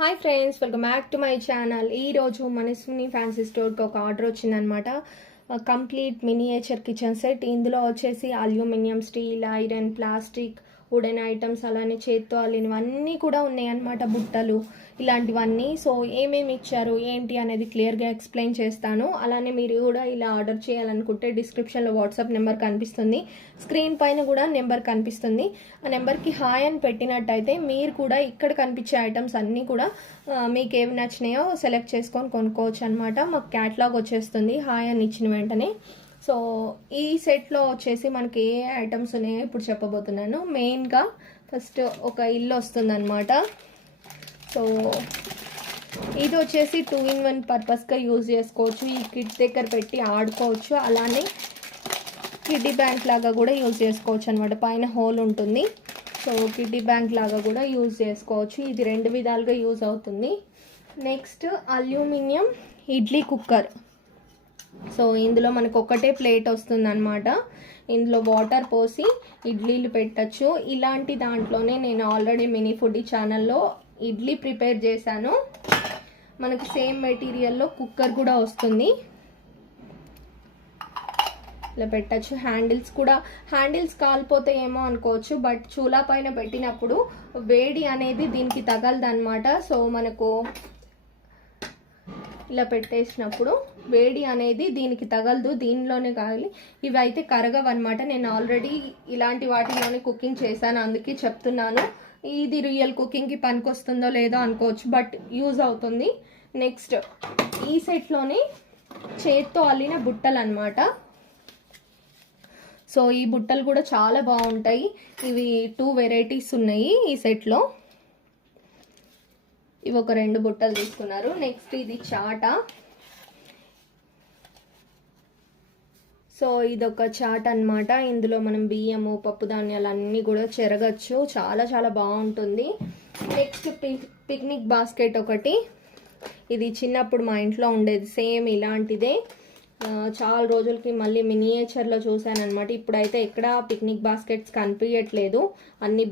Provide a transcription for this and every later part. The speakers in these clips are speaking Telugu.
Hi friends, welcome back to my channel. ఈరోజు మనస్విని ఫ్యాన్సీ స్టోర్కి ఒక ఆర్డర్ వచ్చిందనమాట. Complete miniature kitchen set. ఇందులో వచ్చేసి aluminium, steel, iron, plastic, wooden items, అలానే చేత్తో అల్లినవన్నీ కూడా ఉన్నాయన్నమాట. బుట్టలు ఇలాంటివన్నీ. సో ఏమేమి ఇచ్చారు ఏంటి అనేది క్లియర్గా ఎక్స్ప్లెయిన్ చేస్తాను. అలానే మీరు కూడా ఇలా ఆర్డర్ చేయాలనుకుంటే డిస్క్రిప్షన్లో వాట్సాప్ నెంబర్ కనిపిస్తుంది, స్క్రీన్ పైన కూడా నెంబర్ కనిపిస్తుంది. ఆ నెంబర్కి హాయ్ అని పెట్టినట్టయితే మీరు కూడా ఇక్కడ కనిపించే ఐటమ్స్ అన్నీ కూడా మీకు ఏమి నచ్చినాయో సెలెక్ట్ చేసుకొని కొనుక్కోవచ్చు అనమాట. మాకు క్యాటలాగ్ వచ్చేస్తుంది హాయ్ అని ఇచ్చిన వెంటనే. సో ఈ సెట్లో వచ్చేసి మనకి ఏ ఐటమ్స్ ఉన్నాయో ఇప్పుడు చెప్పబోతున్నాను. మెయిన్గా ఫస్ట్ ఒక ఇల్లు వస్తుంది అనమాట. సో ఇది వచ్చేసి 2-in-1 పర్పస్గా యూజ్ చేసుకోవచ్చు. ఈ కిడ్ దగ్గర పెట్టి ఆడుకోవచ్చు. అలానే కిడ్డీ బ్యాంక్ లాగా కూడా యూజ్ చేసుకోవచ్చు అనమాట. పైన హోల్ ఉంటుంది. సో కిడ్డీ బ్యాంక్ లాగా కూడా యూజ్ చేసుకోవచ్చు. ఇది రెండు విధాలుగా యూజ్ అవుతుంది. Next aluminium idli cooker. So ఇందులో మనకు ఒకటే ప్లేట్ వస్తుంది అనమాట. ఇందులో వాటర్ పోసి ఇడ్లీలు పెట్టచ్చు. ఇలాంటి దాంట్లోనే నేను ఆల్రెడీ మినీ ఫుడ్ ఛానల్లో ఇడ్లీ ప్రిపేర్ చేశాను. మనకి సేమ్ మెటీరియల్లో కుక్కర్ కూడా వస్తుంది. ఇలా పెట్టచ్చు. హ్యాండిల్స్ కాలిపోతే ఏమో అనుకోవచ్చు, బట్ చూలా పైన పెట్టినప్పుడు వేడి అనేది దీనికి తగలదన్నమాట. సో మనకు ఇలా పెట్టేసినప్పుడు వేడి అనేది దీనికి తగలదు, దీనిలోనే కావాలి. ఇవి అయితే కరగవన్నమాట. నేను ఆల్రెడీ ఇలాంటి వాటిలోనే కుకింగ్ చేశాను, అందుకే చెప్తున్నాను. ఇది రియల్ కుకింగ్కి పనికొస్తుందో లేదో అనుకోవచ్చు, బట్ యూజ్ అవుతుంది. నెక్స్ట్ ఈ సెట్లోనే చేత్తో అల్లిన బుట్టలు అనమాట. సో ఈ బుట్టలు కూడా చాలా బాగుంటాయి. ఇవి 2 వెరైటీస్ ఉన్నాయి ఈ సెట్లో. ఇవి ఒక 2 బుట్టలు తీసుకున్నారు. నెక్స్ట్ ఇది చాట. సో ఇదొక చాట్ అనమాట. ఇందులో మనం బియ్యము, పప్పు ధాన్యాలు అన్నీ కూడా చెరగచ్చు. చాలా చాలా బాగుంటుంది. నెక్స్ట్ పిక్నిక్ బాస్కెట్ ఒకటి. ఇది చిన్నప్పుడు మా ఇంట్లో ఉండేది, సేమ్ ఇలాంటిదే. చాలా రోజులకి మళ్ళీ మినియేచర్లో చూశాను అనమాట. ఇప్పుడైతే ఎక్కడ పిక్నిక్ బాస్కెట్స్ కనిపించట్లేదు. అన్ని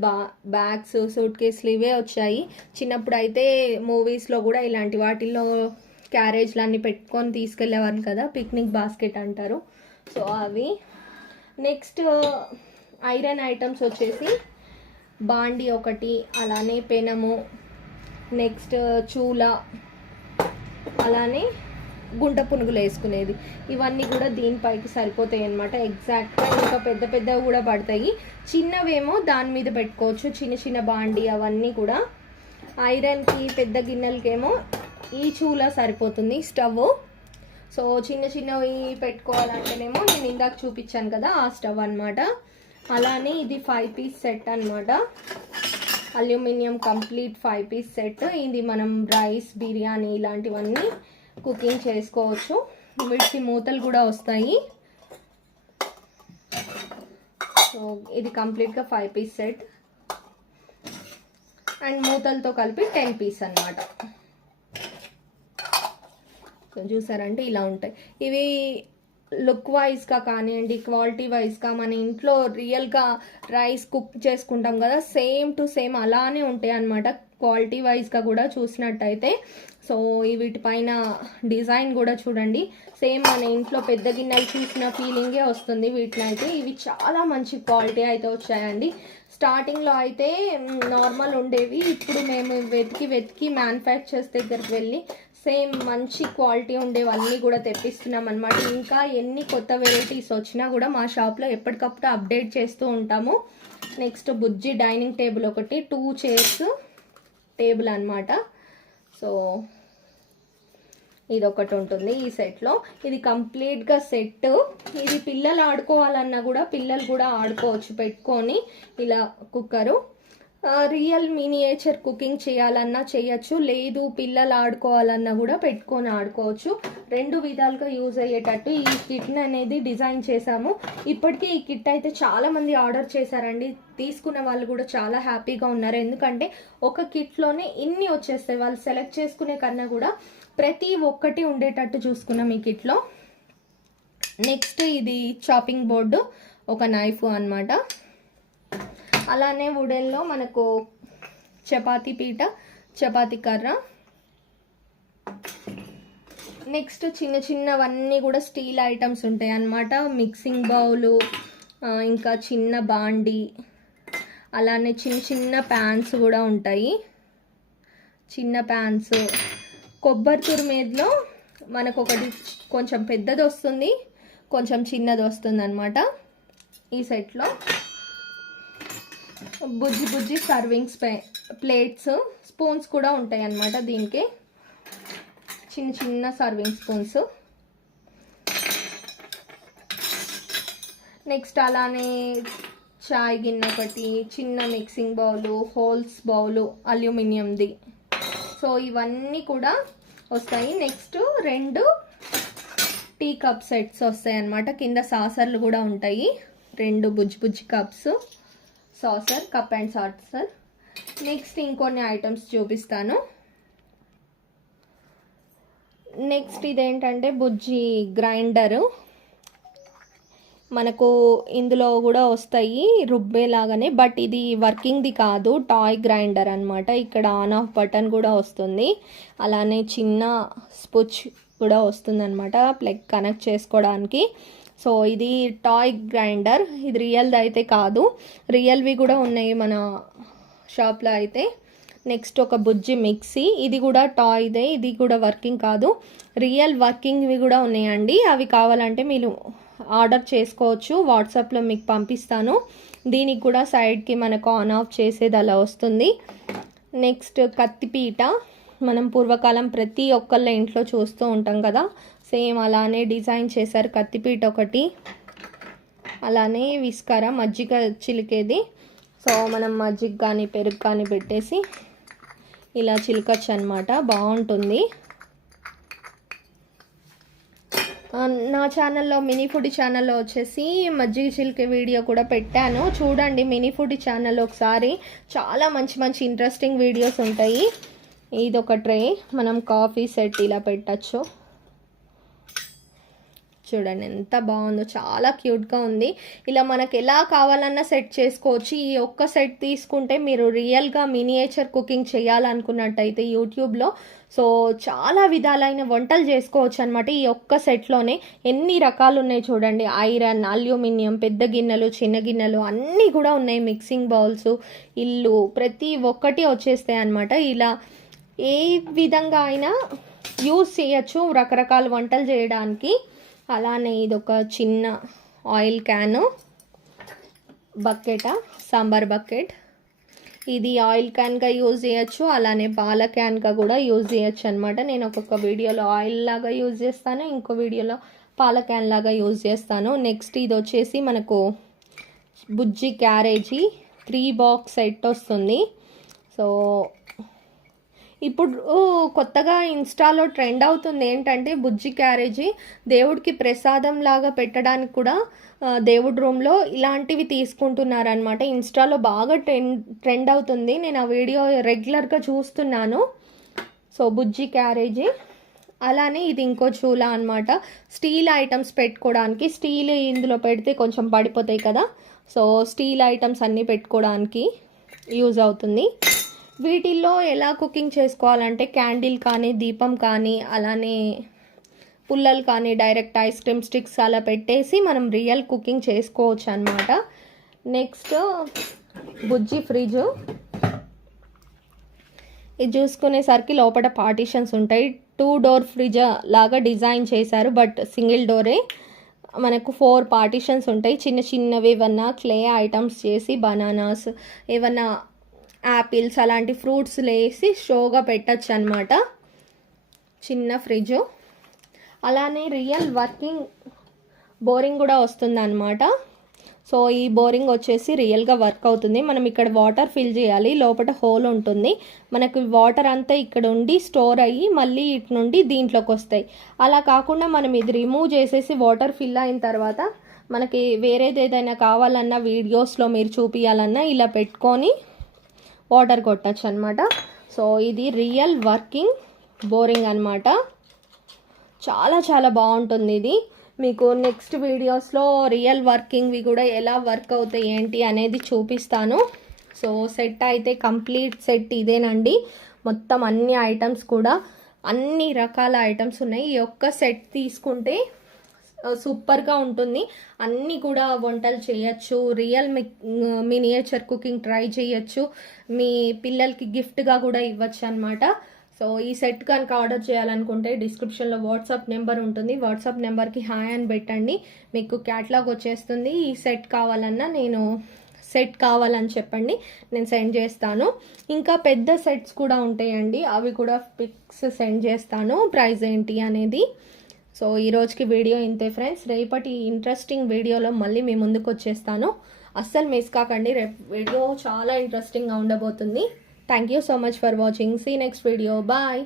బ్యాగ్స్, సూట్ కేసులు ఇవే వచ్చాయి. చిన్నప్పుడు అయితే మూవీస్లో కూడా ఇలాంటి వాటిల్లో క్యారేజ్లు అన్నీ పెట్టుకొని తీసుకెళ్ళేవారు కదా, పిక్నిక్ బాస్కెట్ అంటారు. సో అవి. నెక్స్ట్ ఐరన్ ఐటమ్స్ వచ్చేసి బాండి ఒకటి, అలానే పెనము, నెక్స్ట్ చూల, అలానే గుంట పునుగులు వేసుకునేది. ఇవన్నీ కూడా దీనిపైకి సరిపోతాయి అన్నమాట. ఎగ్జాక్ట్గా ఇంకా పెద్ద పెద్దవి కూడా పడతాయి. చిన్నవేమో దాని మీద పెట్టుకోవచ్చు, చిన్న చిన్న బాండి అవన్నీ కూడా. ఐరన్కి పెద్ద గిన్నెలకేమో ఈ చూల సరిపోతుంది, స్టవ్. సో చిన్న చిన్నవి పెట్టుకోవాలంటేనేమో నేను ఇందాక చూపించాను కదా ఆ స్టవ్ అనమాట. అలానే ఇది 5 పీస్ సెట్ అనమాట. Aluminium complete 5 piece set. ఇది మనం రైస్, బిర్యానీ ఇలాంటివన్నీ కుకింగ్ చేసుకోవచ్చు. వీటికి మూతలు కూడా వస్తాయి. సో ఇది కంప్లీట్గా 5 పీస్ సెట్ అండ్ మూతలతో కలిపి 10 పీస్ అనమాట. చూసారంటే ఇలా ఉంటాయి. ఇవి లుక్ వైజ్గా కానివ్వండి, క్వాలిటీ వైజ్గా మన ఇంట్లో రియల్గా రైస్ కుక్ చేసుకుంటాం కదా, సేమ్ టు సేమ్ అలానే ఉంటాయి అన్నమాట. క్వాలిటీ వైజ్గా కూడా చూసినట్టయితే. సో వీటిపైన డిజైన్ కూడా చూడండి, సేమ్ మన ఇంట్లో పెద్ద గిన్నెలు చూసిన ఫీలింగే వస్తుంది వీటినైతే. ఇవి చాలా మంచి క్వాలిటీ అయితే వచ్చాయండి. స్టార్టింగ్లో అయితే నార్మల్ ఉండేవి. ఇప్పుడు మేము వెతికి మ్యానుఫ్యాక్చర్స్ దగ్గరికి వెళ్ళి సేమ్ మంచి క్వాలిటీ ఉండేవన్నీ కూడా తెప్పిస్తున్నాం అనమాట. ఇంకా ఎన్ని కొత్త వెరైటీస్ వచ్చినా కూడా మా షాప్లో ఎప్పటికప్పుడు అప్డేట్ చేస్తూ ఉంటాము. నెక్స్ట్ బుజ్జి డైనింగ్ టేబుల్ ఒకటి, 2 చైర్స్ టేబుల్ అనమాట. సో ఇది ఒకటి ఉంటుంది ఈ సెట్లో. ఇది కంప్లీట్గా సెట్. ఇది పిల్లలు ఆడుకోవాలన్నా కూడా పిల్లలు కూడా ఆడుకోవచ్చు పెట్టుకొని ఇలా కుక్కరు. రియల్ మినియేచర్ కుకింగ్ చేయాలన్నా చేయొచ్చు, లేదు పిల్లలు ఆడుకోవాలన్నా కూడా పెట్టుకొని ఆడుకోవచ్చు. 2 విధాలుగా యూజ్ అయ్యేటట్టు ఈ కిట్ అనేది డిజైన్ చేశాము. ఇప్పటికీ ఈ కిట్ అయితే చాలా మంది ఆర్డర్ చేశారండి. తీసుకున్న వాళ్ళు కూడా చాలా హ్యాపీగా ఉన్నారు. ఎందుకంటే ఒక కిట్లోనే ఇన్ని వచ్చేస్తాయి. వాళ్ళు సెలెక్ట్ చేసుకునే కన్నా కూడా ప్రతి ఒక్కటి ఉండేటట్టు చూసుకున్నాం ఈ కిట్లో. నెక్స్ట్ ఇది చాపింగ్ బోర్డు, ఒక నైఫ్ అన్నమాట. అలానే వుడెన్లో మనకు చపాతీ పీట, చపాతీ కర్ర. నెక్స్ట్ చిన్న చిన్నవన్నీ కూడా స్టీల్ ఐటమ్స్ ఉంటాయి అన్నమాట. మిక్సింగ్ బౌలు, ఇంకా చిన్న బాండి, అలానే చిన్న చిన్న ప్యాన్స్ కూడా ఉంటాయి. చిన్న ప్యాన్స్, కొబ్బరి తురిమేదిలో మనకు ఒకటి కొంచెం పెద్దది వస్తుంది, కొంచెం చిన్నది వస్తుంది అన్నమాట. ఈ సెట్లో బుజ్జి బుజ్జి సర్వింగ్స్ ప్లేట్స్, స్పూన్స్ కూడా ఉంటాయి అన్నమాట. దీనికి చిన్న చిన్న సర్వింగ్ స్పూన్స్. నెక్స్ట్ అలానే చాయ్ గిన్నె ఒకటి, చిన్న మిక్సింగ్ బౌలు, హోల్స్ బౌలు అల్యూమినియంది. సో ఇవన్నీ కూడా వస్తాయి. నెక్స్ట్ 2 టీ కప్ సెట్స్ వస్తాయి అన్నమాట. కింద సాసర్లు కూడా ఉంటాయి, 2 బుజ్జి బుజ్జి cups, saucer, cup and saucer. Next ఇంకొన్ని ఐటమ్స్ చూపిస్తాను. నెక్స్ట్ ఇదేంటంటే బుజ్జి గ్రైండరు. మనకు ఇందులో కూడా వస్తాయి రుబ్బేలాగానే, బట్ ఇది వర్కింగ్ది కాదు, టాయ్ గ్రైండర్ అనమాట. ఇక్కడ ఆన్ ఆఫ్ బటన్ కూడా వస్తుంది, అలానే చిన్న స్పుచ్ కూడా వస్తుంది అనమాట ప్లగ్ కనెక్ట్ చేసుకోవడానికి. సో ఇది టాయ్ గ్రైండర్, ఇది రియల్ది అయితే కాదు, రియల్వి కూడా ఉన్నాయి మన షాప్లో అయితే. నెక్స్ట్ ఒక బుజ్జి మిక్సీ, ఇది కూడా టాయ్దే, ఇది కూడా వర్కింగ్ కాదు, రియల్ వర్కింగ్వి కూడా ఉన్నాయండి. అవి కావాలంటే మీరు ఆర్డర్ చేసుకోవచ్చు, వాట్సాప్లో మీకు పంపిస్తాను. దీనికి కూడా సైడ్కి మనకు ఆన్ ఆఫ్ చేసేది అలా వస్తుంది. నెక్స్ట్ కత్తిపీట, మనం పూర్వకాలం ప్రతి ఒక్కళ్ళ ఇంట్లో చూస్తూ ఉంటాం కదా, సేమ్ అలానే డిజైన్ చేశారు కత్తిపీట ఒకటి. అలానే విస్కర, మజ్జిగ చిలికేది. సో మనం మజ్జిగ కానీ పెరుగు కానీ పెట్టేసి ఇలా చిలకచ్చు అనమాట, బాగుంటుంది. నా ఛానల్లో మినీ ఫుడ్ ఛానల్లో వచ్చేసి మజ్జిగ చిలికే వీడియో కూడా పెట్టాను, చూడండి మినీ ఫుడ్ ఛానల్ ఒకసారి. చాలా మంచి మంచి ఇంట్రెస్టింగ్ వీడియోస్ ఉంటాయి. ఇదొక ట్రే, మనం కాఫీ సెట్ ఇలా పెట్టచ్చు. చూడండి ఎంత బాగుందో, చాలా క్యూట్గా ఉంది. ఇలా మనకు ఎలా కావాలన్నా సెట్ చేసుకోవచ్చు. ఈ ఒక్క సెట్ తీసుకుంటే మీరు రియల్గా మినియేచర్ కుకింగ్ చేయాలనుకున్నట్టయితే యూట్యూబ్లో సో చాలా విధాలైన వంటలు చేసుకోవచ్చు అనమాట. ఈ ఒక్క సెట్లోనే ఎన్ని రకాలు ఉన్నాయి చూడండి. ఐరన్, అల్యూమినియం, పెద్ద గిన్నెలు, చిన్న గిన్నెలు అన్నీ కూడా ఉన్నాయి. మిక్సింగ్ బౌల్స్, ఇల్లు, ప్రతి ఒక్కటి వచ్చేస్తాయి అనమాట. ఇలా ఏ విధంగా అయినా యూజ్ చేయొచ్చు రకరకాల వంటలు చేయడానికి. అలానే ఇదొక చిన్న oil can, bucket, sambar bucket. ఇది ఆయిల్ క్యాన్గా యూజ్ చేయొచ్చు, అలానే పాల క్యాన్గా కూడా యూజ్ చేయొచ్చు అనమాట. నేను ఒక్కొక్క వీడియోలో ఆయిల్ లాగా యూజ్ చేస్తాను, ఇంకో వీడియోలో పాల క్యాన్ లాగా యూజ్ చేస్తాను. నెక్స్ట్ ఇది వచ్చేసి మనకు బుజ్జి క్యారేజీ 3 బాక్స్ సెట్ వస్తుంది. సో ఇప్పుడు కొత్తగా ఇన్స్టాలో ట్రెండ్ అవుతుంది ఏంటంటే బుజ్జి క్యారేజీ, దేవుడికి ప్రసాదం లాగా పెట్టడానికి కూడా దేవుడి రూమ్లో ఇలాంటివి తీసుకుంటున్నారనమాట. ఇన్స్టాలో బాగా ట్రెండ్ అవుతుంది, నేను ఆ వీడియో రెగ్యులర్గా చూస్తున్నాను. సో బుజ్జి క్యారేజీ. అలానే ఇది ఇంకో చూలా అనమాట, స్టీల్ ఐటమ్స్ పెట్టుకోవడానికి. స్టీల్ ఇందులో పెడితే కొంచెం పడిపోతాయి కదా, సో స్టీల్ ఐటమ్స్ అన్నీ పెట్టుకోవడానికి యూజ్ అవుతుంది. వీటిల్లో ఎలా కుకింగ్ చేసుకోవాలంటే క్యాండిల్ కానీ, దీపం కానీ, అలానే పుల్లలు కానీ, డైరెక్ట్ ఐస్ క్రీమ్ స్టిక్స్ అలా పెట్టేసి మనం రియల్ కుకింగ్ చేసుకోవచ్చు అనమాట. నెక్స్ట్ బుజ్జి ఫ్రిడ్జ్. ఇది చూసుకునేసరికి లోపల పార్టీషన్స్ ఉంటాయి. 2 డోర్ ఫ్రిడ్జ్ లాగా డిజైన్ చేశారు, బట్ సింగిల్ డోరే. మనకు 4 పార్టీషన్స్ ఉంటాయి. చిన్న చిన్నవి ఏమన్నా క్లే ఐటమ్స్ చేసి, బనానాస్, ఏమన్నా యాపిల్స్ అలాంటి ఫ్రూట్స్ వేసి షోగా పెట్టచ్చు అనమాట. చిన్న ఫ్రిడ్జ్. అలానే రియల్ వర్కింగ్ బోరింగ్ కూడా వస్తుంది అనమాట. సో ఈ బోరింగ్ వచ్చేసి రియల్గా వర్క్ అవుతుంది. మనం ఇక్కడ వాటర్ ఫిల్ చేయాలి, లోపల హోల్ ఉంటుంది, మనకు వాటర్ అంతా ఇక్కడ ఉండి స్టోర్ అయ్యి మళ్ళీ ఇటు నుండి దీంట్లోకి వస్తాయి. అలా కాకుండా మనం ఇది రిమూవ్ చేసేసి వాటర్ ఫిల్ అయిన తర్వాత మనకి వేరేది ఏదైనా కావాలన్నా వీడియోస్లో మీరు చూపించాలన్నా ఇలా పెట్టుకొని వాటర్ కొట్టచ్చు అనమాట. సో ఇది రియల్ వర్కింగ్ బోరింగ్ అనమాట. చాలా చాలా బాగుంటుంది ఇది. మీకు నెక్స్ట్ వీడియోస్లో రియల్ వర్కింగ్వి కూడా ఎలా వర్క్ అవుతాయి ఏంటి అనేది చూపిస్తాను. సో సెట్ అయితే కంప్లీట్ సెట్ ఇదేనండి. మొత్తం అన్ని ఐటమ్స్ కూడా అన్ని రకాల ఐటమ్స్ ఉన్నాయి. ఈ ఒక్క సెట్ తీసుకుంటే సూపర్గా ఉంటుంది. అన్నీ కూడా వంటలు చేయొచ్చు, రియల్ మినియేచర్ కుకింగ్ ట్రై చేయొచ్చు, మీ పిల్లలకి గిఫ్ట్గా కూడా ఇవ్వచ్చు అనమాట. సో ఈ సెట్ కనుక ఆర్డర్ చేయాలనుకుంటే డిస్క్రిప్షన్లో వాట్సాప్ నెంబర్ ఉంటుంది. వాట్సాప్ నెంబర్కి హాయ్ అని పెట్టండి, మీకు క్యాటలాగ్ వచ్చేస్తుంది. ఈ సెట్ కావాలన్నా సెట్ కావాలని చెప్పండి, నేను సెండ్ చేస్తాను. ఇంకా పెద్ద సెట్స్ కూడా ఉంటాయండి, అవి కూడా పిక్స్ సెండ్ చేస్తాను, ప్రైస్ ఏంటి అనేది. సో ఈ రోజుకి వీడియో ఇంతే ఫ్రెండ్స్. రేపటి ఇంట్రెస్టింగ్ వీడియోలో మళ్ళీ మీ ముందుకు వచ్చేస్తాను, అస్సలు మిస్ కాకండి. రేపు వీడియో చాలా ఇంట్రెస్టింగ్గా ఉండబోతుంది. Thank you so much for watching. See next video. Bye.